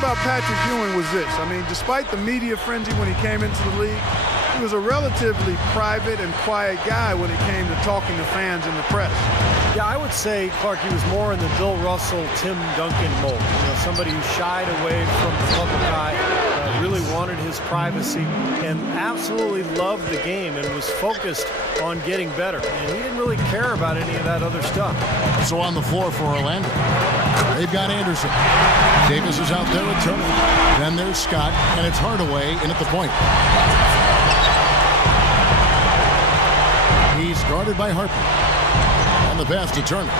about Patrick Ewing was this. I mean, despite the media frenzy when he came into the league, he was a relatively private and quiet guy when it came to talking to fans and the press. Yeah, I would say, Clark, he was more in the Bill Russell, Tim Duncan mold. You know, somebody who shied away from the public eye, really wanted his privacy, and absolutely loved the game and was focused on getting better. And he didn't really care about any of that other stuff. So on the floor for Orlando, they've got Anderson. Davis is out there with Turner. Then there's Scott, and it's Hardaway in at the point. He's guarded by Harper. On the pass to Turner.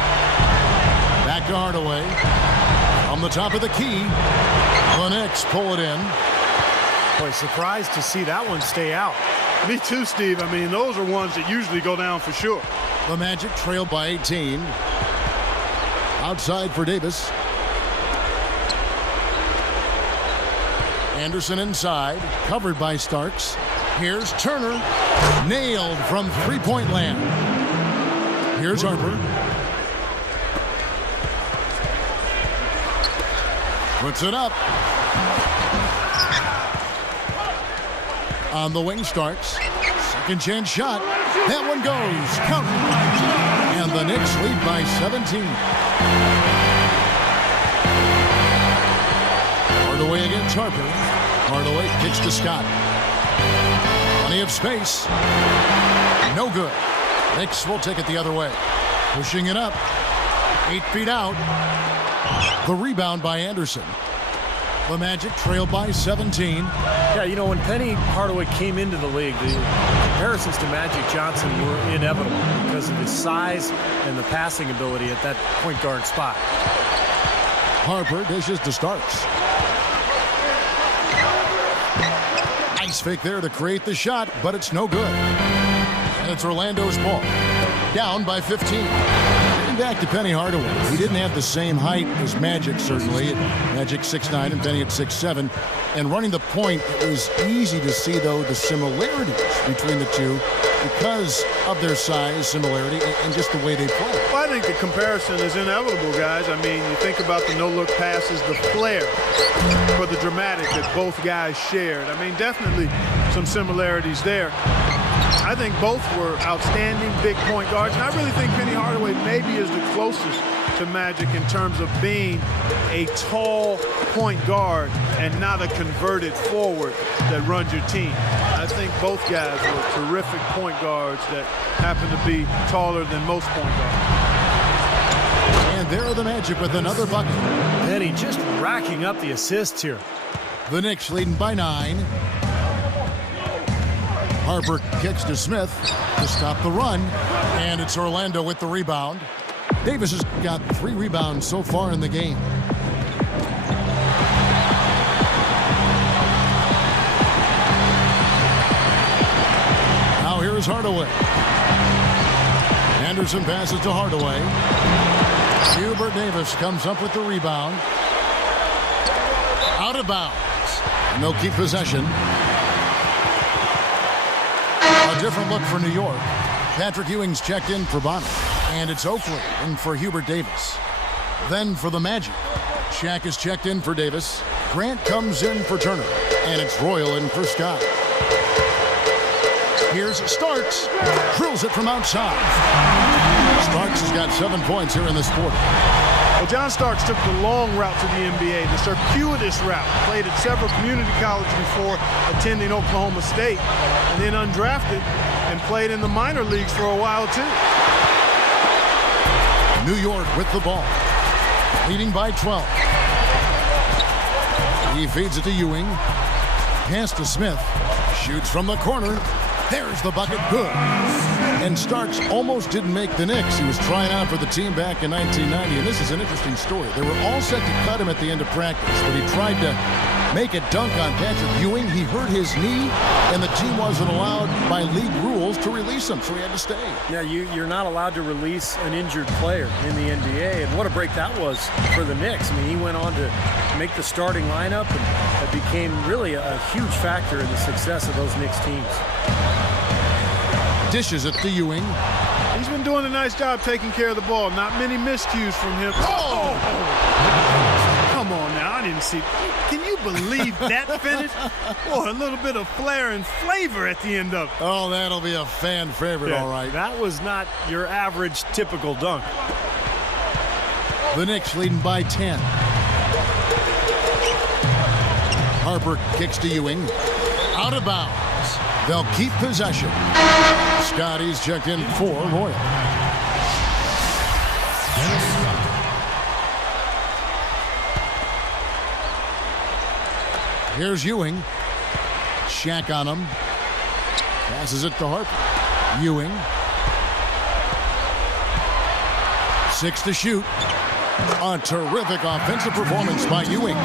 Back to Hardaway. On the top of the key. The Knicks pull it in. Boy, surprised to see that one stay out. Me too, Steve. I mean, those are ones that usually go down for sure. The Magic trail by 18. Outside for Davis. Anderson inside. Covered by Starks. Here's Turner. Nailed from three-point land. Here's Harper. Puts it up. On the wing, Starks. Second chance shot. That one goes. Count. And the Knicks lead by 17. Hardaway against Harper. Hardaway kicks to Scott. Plenty of space. No good. Knicks will take it the other way. Pushing it up. 8 feet out. The rebound by Anderson. The Magic trail by 17. Yeah, you know, when Penny Hardaway came into the league, the comparisons to Magic Johnson were inevitable because of his size and the passing ability at that point guard spot. Harper dishes to Starks. Nice fake there to create the shot, but it's no good. And it's Orlando's ball. Down by 15. Getting back to Penny Hardaway. He didn't have the same height as Magic, certainly. Magic 6'9" and Penny at 6'7". And running the point, it was easy to see, though, the similarities between the two because of their size, similarity, and just the way they play. Well, I think the comparison is inevitable, guys. I mean, you think about the no-look passes, the flair for the dramatic that both guys shared. I mean, definitely some similarities there. I think both were outstanding big point guards, and I really think Penny Hardaway maybe is the closest to Magic in terms of being a tall point guard and not a converted forward that runs your team. I think both guys were terrific point guards that happen to be taller than most point guards. And there are the Magic with another bucket. Penny just racking up the assists here. The Knicks leading by 9. Harper kicks to Smith to stop the run, and it's Orlando with the rebound. Davis has got 3 rebounds so far in the game. Now here is Hardaway. Anderson passes to Hardaway. Hubert Davis comes up with the rebound. Out of bounds. And they'll keep possession. A different look for New York. Patrick Ewing's checked in for Bonner. And it's Oakley in for Hubert Davis. Then for the Magic, Shaq is checked in for Davis. Grant comes in for Turner. And it's Royal in for Scott. Here's Starks. Drills it from outside. Starks has got 7 points here in this quarter. Well, John Starks took the long route to the NBA, the circuitous route. Played at several community colleges before attending Oklahoma State, and then undrafted and played in the minor leagues for a while, too. New York with the ball, leading by 12. He feeds it to Ewing. Pass to Smith. Shoots from the corner. There's the bucket. Good. And Starks almost didn't make the Knicks. He was trying out for the team back in 1990. And this is an interesting story. They were all set to cut him at the end of practice, but he tried to make a dunk on Patrick Ewing. He hurt his knee, and the team wasn't allowed by league rules to release him, so he had to stay. Yeah, you're not allowed to release an injured player in the NBA, and what a break that was for the Knicks. I mean, he went on to make the starting lineup, and it became really a huge factor in the success of those Knicks teams. Dishes it to Ewing. He's been doing a nice job taking care of the ball. Not many miscues from him. Oh! Come on now. I didn't see. Can you believe that finish? Boy, a little bit of flair and flavor at the end of it. Oh, that'll be a fan favorite, all right. That was not your average typical dunk. The Knicks leading by 10. Harper kicks to Ewing. Out of bounds. They'll keep possession. Scotty's checked in for Royal. Here's Ewing. Shaq on him. Passes it to Harper. Ewing. 6 to shoot. A terrific offensive performance by Ewing.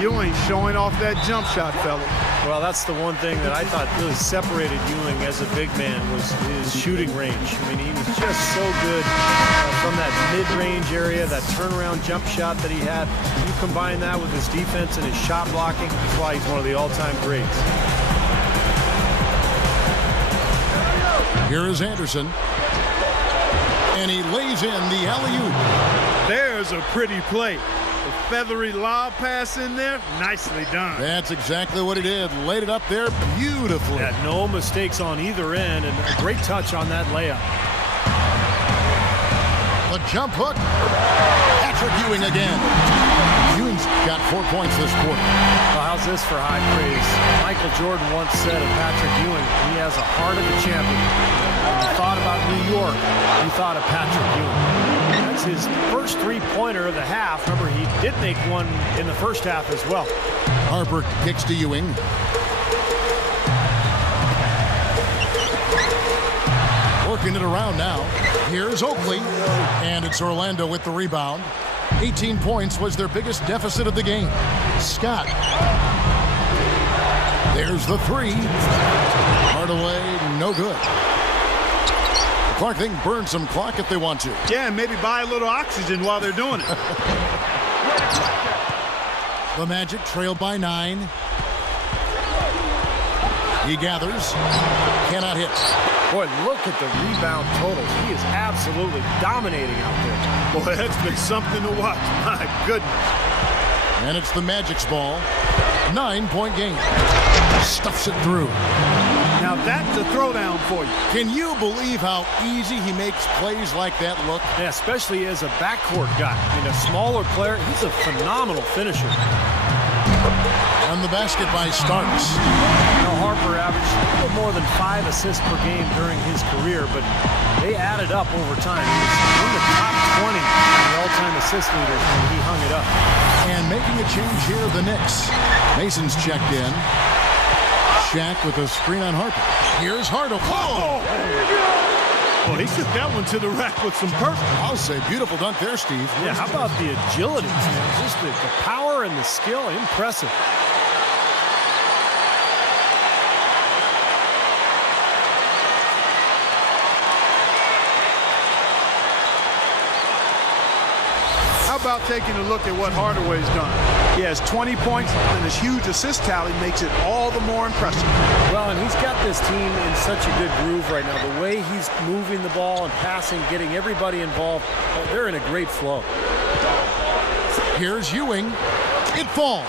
Ewing showing off that jump shot, fella. Well, that's the one thing that I thought really separated Ewing as a big man was his shooting range. I mean, he was just so good from that mid-range area, that turnaround jump shot that he had. You combine that with his defense and his shot blocking, that's why he's one of the all-time greats. Here is Anderson. And he lays in the alley-oop. There's a pretty play. A feathery lob pass in there. Nicely done. That's exactly what he did. Laid it up there beautifully. Had no mistakes on either end, and a great touch on that layup. The jump hook. Patrick Ewing again. Ewing's got 4 points this quarter. Well, how's this for high praise? Michael Jordan once said of Patrick Ewing, he has a heart of a champion. When you thought about New York, you thought of Patrick Ewing. That's his first three-pointer of the half. Remember, he did make one in the first half as well. Harper kicks to Ewing. Working it around now. Here's Oakley. And it's Orlando with the rebound. 18 points was their biggest deficit of the game. Scott. There's the three. Hardaway, no good. Clark, they can burn some clock if they want to. Yeah, and maybe buy a little oxygen while they're doing it. The Magic trailed by 9. He gathers. Cannot hit. Boy, look at the rebound totals. He is absolutely dominating out there. Boy, that's been something to watch. My goodness. And it's the Magic's ball. 9-point game. Stuffs it through. Now that's a throwdown for you. Can you believe how easy he makes plays like that look? Yeah, especially as a backcourt guy. I mean, a smaller player, he's a phenomenal finisher. On the basket by Starks. Now, Harper averaged a little more than 5 assists per game during his career, but they added up over time. He was in the top 20 in the all-time assist leaders when he hung it up. And making a change here, the Knicks. Mason's checked in. Shaq with a screen on Harper. Here's Hardaway. Oh! Well, he took that one to the rack with some purpose. I'll say beautiful dunk there, Steve. Yeah, how about the agility? Just the power and the skill, impressive. How about taking a look at what Hardaway's done? He has 20 points, and his huge assist tally makes it all the more impressive. Well, and he's got this team in such a good groove right now. The way he's moving the ball and passing, getting everybody involved, they're in a great flow. Here's Ewing. It falls.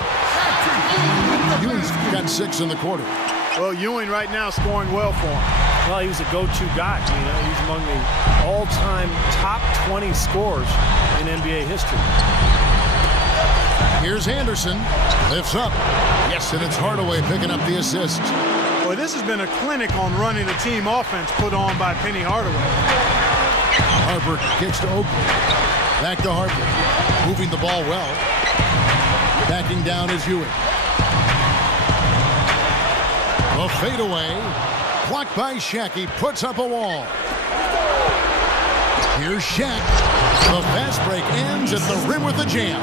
Ewing's got 6 in the quarter. Well, Ewing right now scoring well for him. Well, he was a go-to guy. You know, he's among the all-time top 20 scorers in NBA history. Here's Anderson. Lifts up. Yes, and it's Hardaway picking up the assist. Well, this has been a clinic on running a team offense put on by Penny Hardaway. Harper kicks to Oakley. Back to Harper. Moving the ball well. Backing down is Ewing. A fadeaway. Blocked by Shaq. He puts up a wall. Here's Shaq. The fast break ends at the rim with a jam.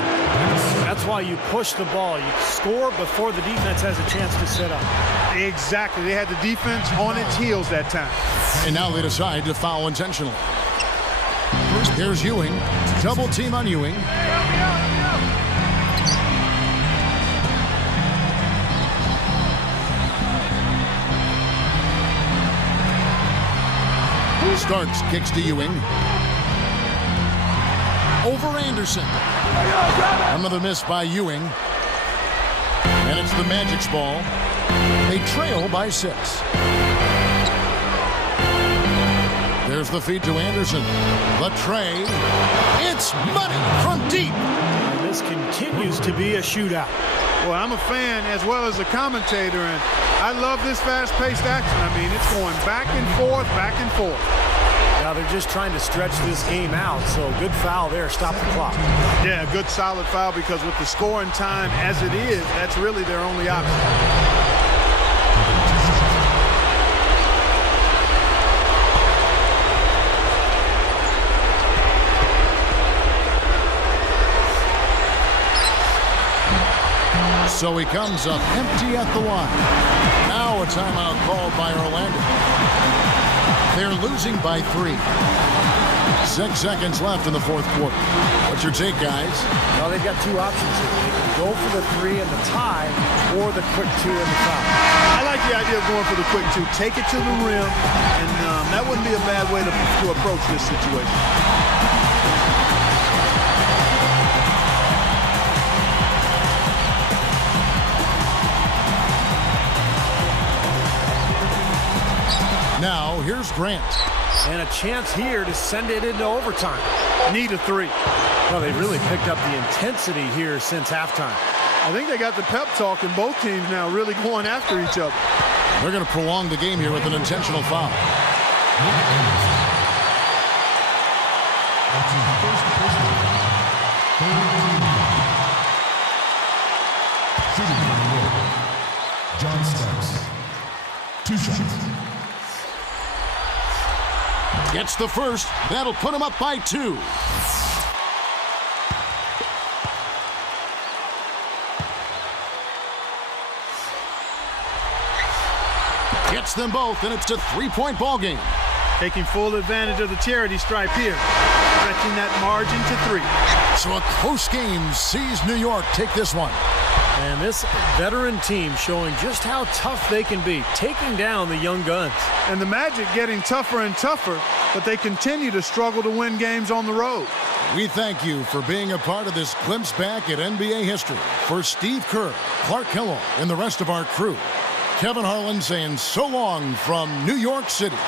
That's why you push the ball. You score before the defense has a chance to set up. Exactly. They had the defense on its heels that time. And now they decide to foul intentionally. Here's Ewing. Double team on Ewing. Starks kicks to Ewing. over Anderson. Another miss by Ewing. And it's the Magic's ball. They trail by 6. There's the feed to Anderson. The tray. It's money from deep. And this continues to be a shootout. Well, I'm a fan as well as a commentator, and I love this fast-paced action. I mean, it's going back and forth, back and forth. Now they're just trying to stretch this game out, so good foul there. Stop the clock. Yeah, good solid foul, because with the scoring time as it is, that's really their only option. So he comes up empty at the line. Now a timeout called by Orlando. They're losing by 3. 6 seconds left in the fourth quarter. What's your take, guys? Well, they've got 2 options here. They can go for the 3 and the tie, or the quick 2 and the foul. I like the idea of going for the quick 2. Take it to the rim, and that wouldn't be a bad way to approach this situation. Now, here's Grant. And a chance here to send it into overtime. Need a 3. Well, they really picked up the intensity here since halftime. I think they got the pep talk in both teams now, really going after each other. They're going to prolong the game here with an intentional foul. John Starks. 2 shots. Gets the first. That'll put him up by 2. Gets them both, and it's a 3-point ball game. Taking full advantage of the charity stripe here. Stretching that margin to 3. So a close game sees New York take this one. And this veteran team showing just how tough they can be, taking down the young guns. And the Magic getting tougher and tougher, but they continue to struggle to win games on the road. We thank you for being a part of this glimpse back at NBA history. For Steve Kerr, Clark Kellogg, and the rest of our crew, Kevin Harlan saying so long from New York City.